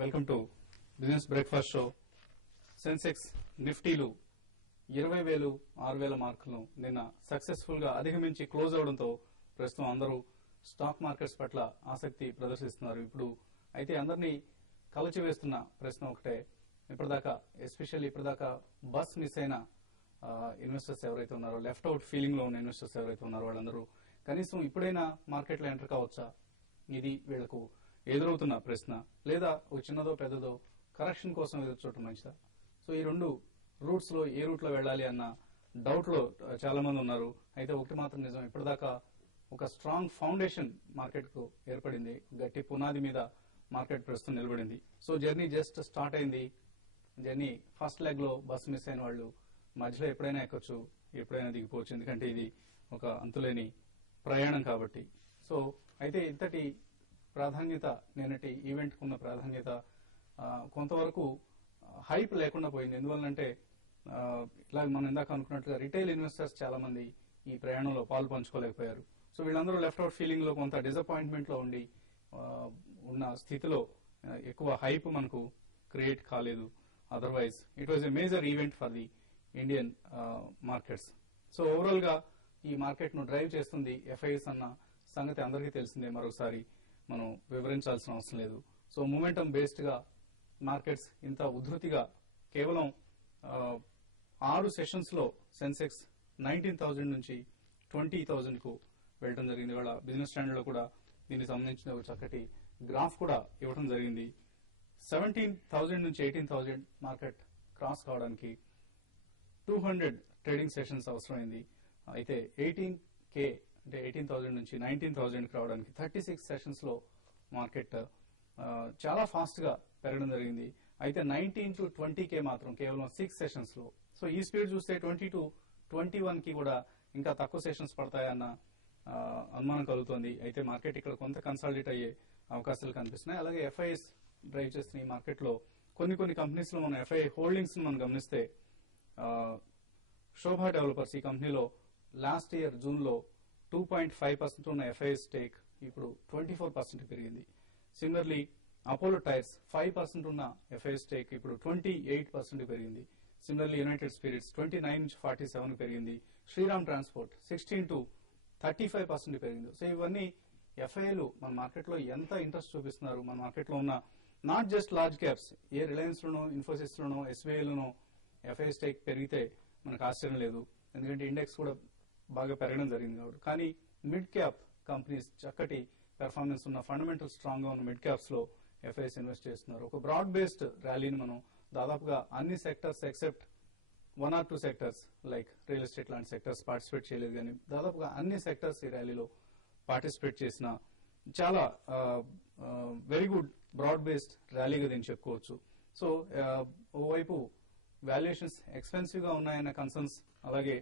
Welcome to business breakfast show. Sensex నిఫ్టీలు 20,000 6,000 మార్కులను నిన్న సక్సెస్ఫుల్ గా అధిగమించి క్లోజ్ అవడంతో ప్రస్తుతం అందరూ స్టాక్ మార్కెట్స్ పట్ల ఆసక్తి ప్రదర్శిస్తున్నారు. ఇప్పుడు అయితే అందరినీ కలచివేస్తున్న ప్రశ్న ఒకటే, ఎస్పెషల్లీ ఇప్పటిదాకా బస్ మిస్ అయిన ఇన్వెస్టర్స్ ఎవరైతే ఉన్నారో, లెఫ్ట్ అవుట్ ఫీలింగ్ లో ఉన్న ఇన్వెస్టర్స్ ఎవరైతే ఉన్నారో వాళ్ళందరూ కనీసం ఇప్పుడైనా మార్కెట్ లో ఎంటర్ కావచ్చా, ఇది వీళ్లకు ఎదురవుతున్న ప్రశ్న. లేదా ఒక చిన్నదో పెద్దదో కరెక్షన్ కోసం ఎదురు చూడటం మంచిదా? సో ఈ రెండు రూట్స్ లో ఏ రూట్ లో వెళ్ళాలి అన్న డౌట్ లో చాలా మంది ఉన్నారు. అయితే ఒకటి మాత్రం నిజం, ఇప్పటిదాకా ఒక స్ట్రాంగ్ ఫౌండేషన్ మార్కెట్ కు ఏర్పడింది, గట్టి పునాది మీద మార్కెట్ ప్రస్తుతం నిలబడింది. సో జర్నీ జస్ట్ స్టార్ట్ అయింది. జర్నీ ఫస్ట్ లెగ్ లో బస్ మిస్ అయిన వాళ్ళు మధ్యలో ఎప్పుడైనా ఎక్కొచ్చు, ఎప్పుడైనా దిగిపోవచ్చు, ఎందుకంటే ఇది ఒక అంతులేని ప్రయాణం కాబట్టి. సో అయితే ఇంతటి ప్రాధాన్యత, నిన్నటి ఈవెంట్ కున్న ప్రాధాన్యత కొంతవరకు హైప్ లేకుండా పోయింది. ఎందువల్లంటే ఇలా మనం ఇందాక అనుకున్నట్లుగా రిటైల్ ఇన్వెస్టర్స్ చాలా మంది ఈ ప్రయాణంలో పాలు పంచుకోలేకపోయారు. సో వీళ్ళందరూ లెఫ్ట్ అవుట్ ఫీలింగ్ లో కొంత డిసప్పాయింట్మెంట్ లో ఉండి ఉన్న స్థితిలో ఎక్కువ హైప్ మనకు క్రియేట్ కాలేదు. Otherwise it was a major event for the Indian markets. So overall గా ఈ మార్కెట్ ను డ్రైవ్ చేస్తుంది ఎఫ్ఐఎస్ అన్న సంగతి అందరికీ తెలిసిందే, మరోసారి మనం వివరించాల్సిన అవసరం లేదు. సో మొమెంటం బేస్డ్ గా మార్కెట్స్ ఇంత ఉధృతిగా కేవలం 6 సెషన్స్ లో సెన్సెక్స్ 19,000 నుంచి 20,000 కు వెళ్ళడం జరిగింది. వాళ్ళ బిజినెస్ స్టాండర్డ్ లో కూడా దీనికి సంబంధించిన ఒక చక్కటి గ్రాఫ్ కూడా ఇవ్వడం జరిగింది. 17,000 నుంచి 18,000 మార్కెట్ క్రాస్ కావడానికి 200 ట్రేడింగ్ సెషన్స్ అవసరమైంది. అయితే 18K అంటే 18,000 నుంచి 19,000 కి రావడానికి 36 సెషన్స్ లో మార్కెట్ చాలా ఫాస్ట్ గా పెరగడం జరిగింది. అయితే 19 to 20K మాత్రం కేవలం 6 సెషన్స్ లో. సో ఈ స్పీడ్ చూస్తే 20 to 21 కి కూడా ఇంకా తక్కువ సెషన్స్ పడతాయన్న అనుమానం కలుగుతోంది. అయితే మార్కెట్ ఇక్కడ కొంత కన్సాలిడేట్ అయ్యే అవకాశాలు కనిపిస్తున్నాయి. అలాగే ఎఫ్ఐఎస్ డ్రైవ్ చేస్తున్న ఈ మార్కెట్ లో కొన్ని కంపెనీస్ లో మనం ఎఫ్ఐ హోల్డింగ్స్ మనం గమనిస్తే శోభా డెవలపర్స్ ఈ కంపెనీలో లాస్ట్ ఇయర్ జూన్ లో 2.5% ఉన్న ఎఫ్ఐఎస్ స్టేక్ ఇప్పుడు 24% పెరిగింది. సిమిలర్లీ అపోలో టైర్స్ 5% ఉన్న ఎఫ్ఐఎస్ స్టేక్ ఇప్పుడు 28% పెరిగింది. సిమిలర్లీ యునైటెడ్ స్పిరిట్స్ 29 నుంచి 47 పెరిగింది. శ్రీరామ్ ట్రాన్స్పోర్ట్ 16 to 35% పెరిగింది. సో ఇవన్నీ ఎఫ్ఐలు మన మార్కెట్ లో ఎంత ఇంట్రెస్ట్ చూపిస్తున్నారు. మన మార్కెట్ లో ఉన్న not just large caps, A Reliance లోనో, ఇన్ఫోసిస్ లోనో, ఎస్బీఐ లోనో ఎఫ్ఐ స్టేక్ పెరిగితే మనకు ఆశ్చర్యం లేదు, ఎందుకంటే ఇండెక్స్ కూడా బాగా పెరగడం జరిగింది కాబట్టి. కానీ మిడ్ క్యాప్ కంపెనీస్, చక్కటి పెర్ఫార్మెన్స్ ఉన్న, ఫండమెంటల్ స్ట్రాంగ్ గా ఉన్న మిడ్ క్యాప్స్ లో ఎఫ్ఐఎస్ ఇన్వెస్ట్ చేస్తున్నారు. ఒక బ్రాడ్ బేస్డ్ ర్యాలీని మనం దాదాపుగా అన్ని sectors except 1 or 2 sectors like real estate లాంటి సెక్టర్స్ పార్టిసిపేట్ చేయలేదు, కానీ దాదాపుగా అన్ని సెక్టర్స్ ఈ ర్యాలీలో పార్టిసిపేట్ చేసిన చాలా వెరీ గుడ్ బ్రాడ్ బేస్డ్ ర్యాలీగా దీన్ని చెప్పుకోవచ్చు. సో ఓవైపు వాల్యుయేషన్స్ ఎక్స్పెన్సివ్ గా ఉన్నాయన్న కన్సర్న్స్, అలాగే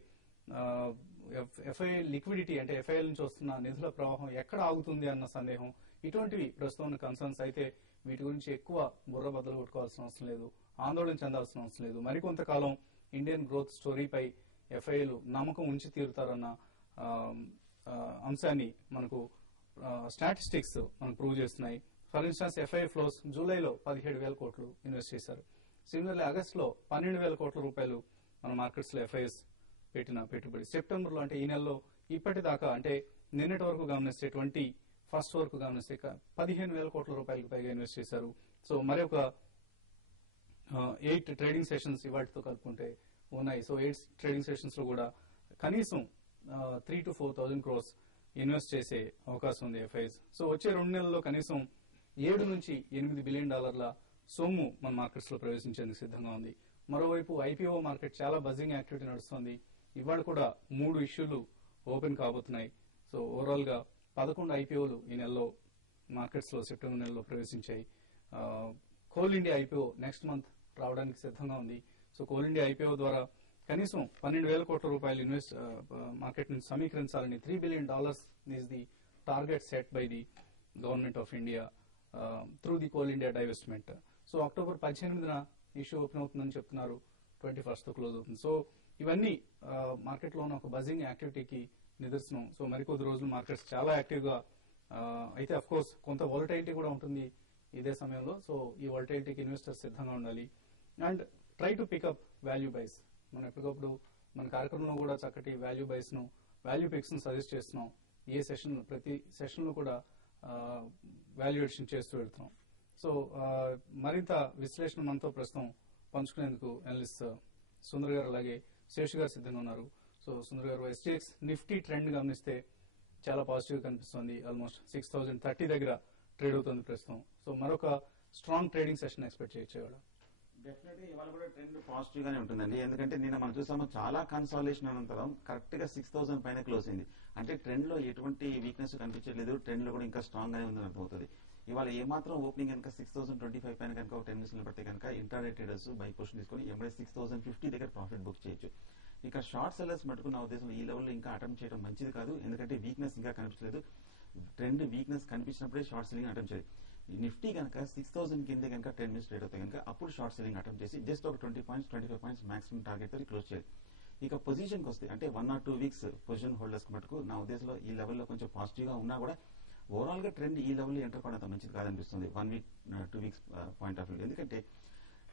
ఎఫ్ఐ లిక్విడిటీ అంటే ఎఫ్ఐఎల్ నుంచి వస్తున్న నిధుల ప్రవాహం ఎక్కడ ఆగుతుంది అన్న సందేహం, ఇటువంటివి ప్రస్తుతం ఉన్న కన్సర్న్స్. అయితే వీటి గురించి ఎక్కువ బుర్ర బద్దలు కొట్టుకోవాల్సిన అవసరం లేదు, ఆందోళన చెందాల్సిన అవసరం లేదు. మరికొంతకాలం ఇండియన్ గ్రోత్ స్టోరీపై ఎఫ్ఐలు నమ్మకం ఉంచి తీరుతారన్న అంశాన్ని మనకు స్టాటిస్టిక్స్ మనకు ప్రూవ్ చేస్తున్నాయి. ఫర్ ఇన్స్టాన్స్ ఎఫ్ఐ ఫ్లోస్ జూలైలో 17,000 కోట్లు ఇన్వెస్ట్ చేశారు. సిమిలర్లీ ఆగస్టులో 12,000 కోట్ల రూపాయలు మన మార్కెట్స్ లో ఎఫ్ఐఎస్ పెట్టిన పెట్టుబడి. సెప్టెంబర్ లో అంటే ఈ నెలలో ఇప్పటిదాకా, అంటే నిన్నటి వరకు గమనిస్తే 21st వరకు గమనిస్తే 15,000 కోట్ల రూపాయలకు పైగా ఇన్వెస్ట్ చేశారు. సో మరి ఒక 8 ట్రేడింగ్ సెషన్స్ ఇవాటితో కలుపుకుంటే ఉన్నాయి. సో 8 ట్రేడింగ్ సెషన్స్ లో కూడా కనీసం 3,000 to 4,000 crores ఇన్వెస్ట్ చేసే అవకాశం ఉంది ఎఫ్ఐఎస్. సో వచ్చే 2 నెలల్లో కనీసం 7 నుంచి 8 బిలియన్ డాలర్ల సొమ్ము మన మార్కెట్స్ లో ప్రవేశించేందుకు సిద్ధంగా ఉంది. మరోవైపు ఐపీఓ మార్కెట్ చాలా బజింగ్ యాక్టివిటీ నడుస్తోంది. ఇవాళ కూడా 3 ఇష్యూలు ఓపెన్ కాబోతున్నాయి. సో ఓవరాల్ గా 11 ఐపీఓలు ఈ నెలలో మార్కెట్స్ లో సెప్టెంబర్ నెలలో ప్రవేశించాయి. Coal India IPO next month రావడానికి సిద్ధంగా ఉంది. సో కోల్ ఇండియా ఐపీఓ ద్వారా కనీసం 12,000 కోట్ల రూపాయలు ఇన్వెస్ట్ మార్కెట్ నుంచి సమీకరించాలని $3 billion is the target set by the government of India through the Coal India divestment. So October 18న ఇష్యూ ఓపెన్ అవుతుందని చెప్తున్నారు, 21st తో క్లోజ్ అవుతుంది. సో ఇవన్నీ మార్కెట్ లో ఉన్న ఒక బజింగ్ యాక్టివిటీకి నిదర్శనం. సో మరికొద్ది రోజులు మార్కెట్స్ చాలా యాక్టివ్ గా అయితే అఫ్ కోర్స్ కొంత వాలటైలిటీ కూడా ఉంటుంది. ఇదే సమయంలో. సో ఈ వాలటిలిటీకి ఇన్వెస్టర్స్ సిద్ధంగా ఉండాలి. And try to pick up value buys. మనం ఎప్పటికప్పుడు మన కార్యక్రమంలో కూడా చక్కటి వాల్యూ బైస్ ను, వాల్యూ పిక్స్ ను సజెస్ట్ చేస్తున్నాం. ప్రతి సెషన్ లో కూడా వాల్యుయేషన్ చేస్తూ వెళ్తున్నాం. సో మరింత విశ్లేషణ మనతో ప్రస్తుతం పంచుకునేందుకు అనలిస్ట్ సుందర్ గారు అలాగే శేషు గారు సిద్ధంగా ఉన్నారు. సో సుందర్ గారు, SGX నిఫ్టీ ట్రెండ్ గమనిస్తే చాలా పాజిటివ్ కనిపిస్తుంది. ఆల్మోస్ట్ 6030 దగ్గర ట్రేడ్ అవుతుంది ప్రస్తుతం. సో మరొక స్ట్రాంగ్ ట్రేడింగ్ సెషన్ ఎక్స్పెక్ట్ చేయొచ్చు. డెఫినెట్లీ ఇవాళ కూడా ట్రెండ్ పాజిటివ్ గానే ఉంటుందండి. ఎందుకంటే నిన్న మనం చూసాము చాలా కన్సాలిడేషన్ అనంతరం కరెక్ట్ గా 6000 పైన క్లోజ్ అయింది. అంటే ట్రెండ్ లో ఎటువంటి వీక్నెస్ కనిపించట్లేదు. ట్రెండ్ లో కూడా ఇంకా స్ట్రాంగ్ గానే ఉందని అర్థమవుతుంది. ఇవాళ ఏమాత్రం ఓపెనింగ్ కనుక 6025 పైన కనుక ఒక 10 మినిట్స్ నిలబడితే కనుక ఇంట్రాడే ట్రేడర్స్ బై పొజిషన్ తీసుకుని ఎంబడే 6050 దగ్గర ప్రాఫిట్ బుక్ చేయొచ్చు. ఇక షార్ట్ సెల్లర్స్ మటుకు నా ఉద్దేశంలో ఈ లెవెల్లో ఇంకా అటెంప్ట్ చేయడం మంచిది కాదు. ఎందుకంటే వీక్నెస్ ఇంకా కనిపించలేదు. ట్రెండ్ వీక్నెస్ కనిపించినప్పుడే షార్ట్ సెల్లింగ్ అటెంప్ట్ చేయాలి. నిఫ్టీ కనుక 6000 కింద కనుక 10 మినిట్స్ ట్రేడ్ అవుతే కనుక అప్పుడు షార్ట్ సెల్లింగ్ అటెంప్ట్ చేసి జస్ట్ ఒక 20 పాయింట్స్ 25 పాయింట్స్ మాక్సిమం టార్గెట్ తో క్లోజ్ చేయాలి. ఇక పొజిషన్ కి వస్తే అంటే 1 or 2 వీక్స్ పొజిషన్ హోల్డర్స్ మటుకు నా ఉద్దేశంలో ఈ లెవెల్లో కొంచెం పాజిటివ్ గా ఉన్నా కూడా ఓవరాల్ గా ట్రెండ్ ఈ లెవెల్లో ఎంటర్ కావడం మంచిది కాదనిపిస్తుంది 1 week 2 weeks point of view. ఎందుకంటే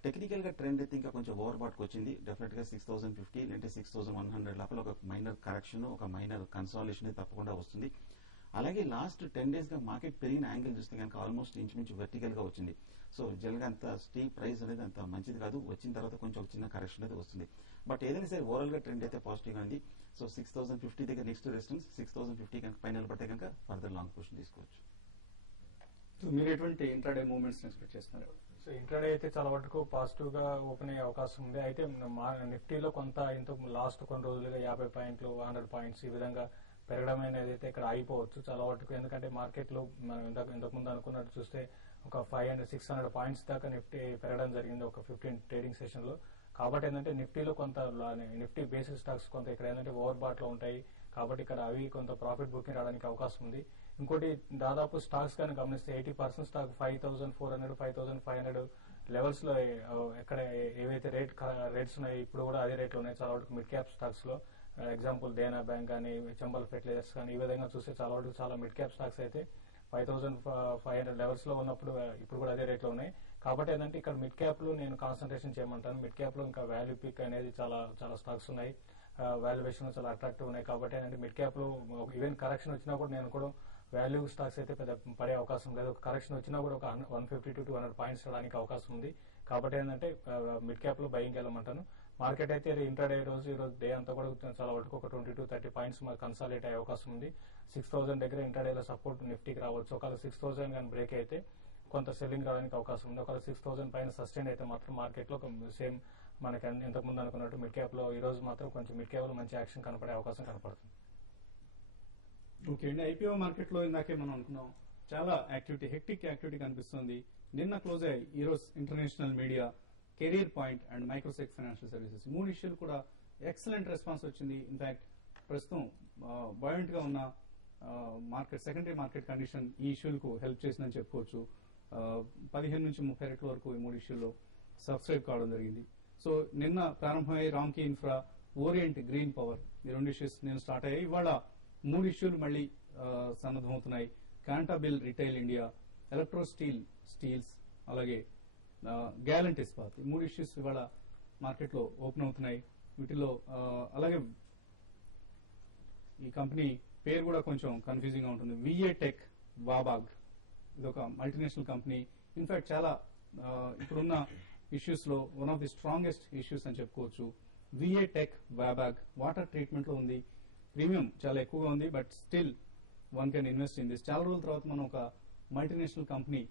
టెక్నికల్ గా ట్రెండ్ అయితే ఇంకా కొంచెం ఓవర్ బాట్కి వచ్చింది. డెఫినెట్ గా 6050 అంటే 6100 లోపల ఒక మైనర్ కరెక్షన్, ఒక మైనర్ కన్సాలిడేషన్ తప్పకుండా వస్తుంది. అలాగే లాస్ట్ 10 డేస్ గా మార్కెట్ పెరిగిన యాంగిల్ చూస్తే కనుక ఆల్మోస్ట్ ఇంచుమించు వెర్టికల్ గా వచ్చింది. సో జనరల్ గా అంత స్టీప్ ప్రైస్ అనేది అంత మంచిది కాదు. వచ్చిన తర్వాత కొంచెం ఒక చిన్న కరెక్షన్ అయితే వస్తుంది. బట్ ఏదైనా సరే ఓవరాల్ గా ట్రెండ్ అయితే పాజిటివ్ గా ఉంది. సో 6050 దగ్గర నెక్స్ట్ రెసిస్టెన్స్ 6050 కనుక పైన నిలబడితే కనుక ఫర్దర్ లాంగ్ పొజిషన్ తీసుకోవచ్చు. మీరు ఎటువంటి ఇంట్రాడే మూవ్మెంట్స్ ఎక్స్పెక్ట్ చేస్తున్నారు? సో ఇంట్రాడే అయితే చాలా వరకు పాజిటివ్ గా ఓపెన్ అయ్యే అవకాశం ఉంది. అయితే నిఫ్టీలో కొంత లాస్ట్ కొన్ని రోజులుగా 50 పాయింట్లు 100 పాయింట్స్ ఈ విధంగా పెరగడం అనేది అయితే ఇక్కడ అయిపోవచ్చు చాలా వరకు. ఎందుకంటే మార్కెట్ లో మనం ఇంతకుముందు అనుకున్నట్టు చూస్తే ఒక 500-600 పాయింట్స్ దాకా నిఫ్టీ పెరగడం జరిగింది ఒక 15 ట్రేడింగ్ సెషన్ లో. కాబట్టి ఏంటంటే నిఫ్టీలో కొంత నిఫ్టీ బేసిక్ స్టాక్స్ కొంత ఇక్కడ ఏంటంటే ఓవర్ బాట్ లో ఉంటాయి. కాబట్టి ఇక్కడ అవి కొంత ప్రాఫిట్ బుకింగ్ రావడానికి అవకాశం ఉంది. ఇంకోటి దాదాపు స్టాక్స్ కానీ గమనిస్తే 80% స్టాక్ 5400 5500 లెవెల్స్ లో ఎక్కడ ఏవైతే రేట్స్ ఉన్నాయో ఇప్పుడు కూడా అదే రేట్లు ఉన్నాయి చాలా వరకు మిడ్ క్యాప్ స్టాక్స్ లో. ఎగ్జాంపుల్ దేనా బ్యాంక్ కానీ, చంబల్ ఫెర్టిలైజర్స్ కానీ ఈ విధంగా చూస్తే చాలా వరకు చాలా మిడ్ క్యాప్ స్టాక్స్ అయితే 5500 లెవెల్స్ లో ఉన్నప్పుడు ఇప్పుడు కూడా అదే రేట్లో ఉన్నాయి. కాబట్టి ఏంటంటే ఇక్కడ మిడ్ క్యాప్ లో నేను కాన్సన్ట్రేషన్ చేయమంటాను. మిడ్ క్యాప్ లో ఇంకా వాల్యూ పిక్ అనేది చాలా చాలా స్టాక్స్ ఉన్నాయి. వాల్యుయేషన్ చాలా అట్రాక్టివ్ ఉన్నాయి. కాబట్టి ఏంటంటే మిడ్ క్యాప్ లో ఈవెన్ కరెక్షన్ వచ్చినా కూడా నేను కూడా వాల్యూ స్టాక్స్ అయితే పెద్ద పడే అవకాశం లేదు. కరెక్షన్ వచ్చినా కూడా ఒక 150 to 200 పాయింట్స్ రావడానికి అవకాశం ఉంది. కాబట్టి ఏంటంటే మిడ్ క్యాప్ లో బయింగ్ వెళ్ళమంటాను. మార్కెట్ అయితే ఇంట్రాడే ఈ రోజు డే అంతా కూడా చాలా వరకు ఒక 20 to 30 పాయింట్స్ కన్సాలిడేట్ అయ్యే అవకాశం ఉంది. 6000 దగ్గర ఇంట్రాడేలో సపోర్ట్ నిఫ్టీకి రావచ్చు. ఒకవేళ 6000 కానీ బ్రేక్ అయితే కొంత సెల్లింగ్ రావడానికి అవకాశం ఉంది. ఒకవేళ 6000 పైన సస్టైన్ అయితే మాత్రం మార్కెట్ లో సేమ్ మనకి ఇంతకుముందు అనుకున్నట్టు మిడ్ క్యాప్ లో ఈ రోజు మాత్రం కొంచెం మిడ్ క్యాప్ లో మంచి యాక్షన్ కనపడే అవకాశం కనపడుతుంది. ఓకే అండి, ఐపీఓ మార్కెట్ లో ఇందాకే మనం అనుకున్నాం చాలా యాక్టివిటీ, హెక్టిక్ యాక్టివిటీ కనిపిస్తుంది. నిన్న క్లోజ్ అయ్యాయి ఈ రోజు international media, career point and Microsec financial services. 3 ఇష్యూలు కూడా ఎక్సలెంట్ రెస్పాన్స్ వచ్చింది. ఇన్ఫాక్ట్ ప్రస్తుతం బాయింట్ గా ఉన్న మార్కెట్, సెకండరీ మార్కెట్ కండిషన్ ఈ ఇష్యూలకు హెల్ప్ చేసిందని చెప్పుకోవచ్చు. 15 నుంచి 30 రెట్ల వరకు ఈ 3 ఇష్యూల్లో సబ్స్క్రైబ్ కావడం జరిగింది. సో నిన్న ప్రారంభమయ్యే Ramky infra, orient green power ఈ 2 ఇష్యూస్ నేను స్టార్ట్ అయ్యాయి. ఇవాళ 3 ఇష్యూలు మళ్ళీ సన్నద్ధమవుతున్నాయి. కాంటాబిల్ రిటైల్ ఇండియా, ఎలక్ట్రో స్టీల్స్ అలాగే గ్యాలంట్ ఇస్పాత్, ఈ 3 ఇష్యూస్ ఇవాళ మార్కెట్ లో ఓపెన్ అవుతున్నాయి. వీటిలో అలాగే ఈ కంపెనీ పేరు కూడా కొంచెం కన్ఫ్యూజింగ్ గా ఉంటుంది, విఏ టెక్ వాబాగ్. ఇది ఒక మల్టీనేషనల్ కంపెనీ. ఇన్ఫాక్ట్ చాలా ఇప్పుడున్న ఇష్యూస్ లో one of the strongest issues అని చెప్పుకోవచ్చు. విఏ టెక్ వాబాగ్ వాటర్ ట్రీట్మెంట్ లో ఉంది. ప్రీమియం చాలా ఎక్కువగా ఉంది, but still one can invest in this. చాలా రోజుల తర్వాత మనం ఒక మల్టీనేషనల్ కంపెనీ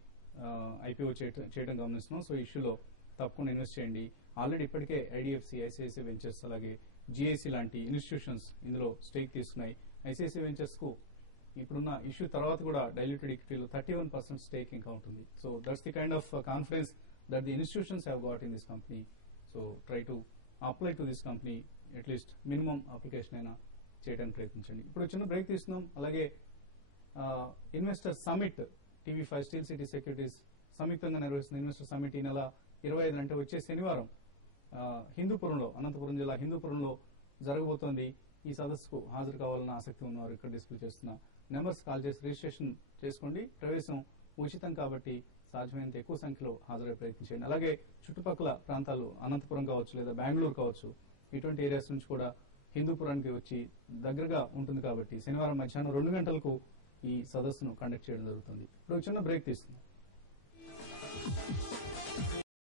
ఐపీఓ చేయడం గమనిస్తున్నాం. సో ఇష్యూలో తప్పకుండా ఇన్వెస్ట్ చేయండి. ఆల్రెడీ ఇప్పటికే ఐడిఎఫ్సి, ఐసిఐసిఐ వెంచర్స్ అలాగే జిఐసి లాంటి ఇన్స్టిట్యూషన్స్ ఇందులో స్టేక్ తీసుకున్నాయి. ఐసిఐసిఐ వెంచర్స్ కు ఇప్పుడున్న ఇష్యూ తర్వాత కూడా డైల్యూటెడ్ ఈక్విటీలో 31% స్టేక్ ఇంకా ఉంటుంది. So that's the kind of confidence that the institutions have got in this company. So try to apply to this company, at least minimum application అయినా చేయడానికి ప్రయత్నించండి. ఇప్పుడు చిన్న బ్రేక్ తీసుకుందాం. అలాగే investor summit, TV5 steel city securities సంయుక్తంగా నిర్వహిస్తున్న investor summit ఈ నెల 25 అంటే వచ్చే శనివారం హిందూపురంలో, అనంతపురం జిల్లా హిందూపురంలో జరగబోతోంది. ఈ సదస్సుకు హాజరు కావాలన్న ఆసక్తి ఉన్నవారు ఇక్కడ డిస్ప్లే చేస్తున్న నెంబర్స్ కాల్ చేసి రిజిస్ట్రేషన్ చేసుకోండి. ప్రవేశం ఉచితం కాబట్టి సాధ్యమైనంత ఎక్కువ సంఖ్యలో హాజరయ్యే ప్రయత్నం చేయండి. అలాగే చుట్టుపక్కల ప్రాంతాలు అనంతపురం కావచ్చు లేదా బెంగళూరు కావచ్చు, ఇటువంటి ఏరియాస్ నుంచి కూడా హిందూపురానికి వచ్చి దగ్గరగా ఉంటుంది కాబట్టి శనివారం మధ్యాహ్నం 2 గంటలకు ఈ సదస్సును కండక్ట్ చేయడం జరుగుతుంది. ఇప్పుడు ఒక చిన్న బ్రేక్ తీసుకుందాం.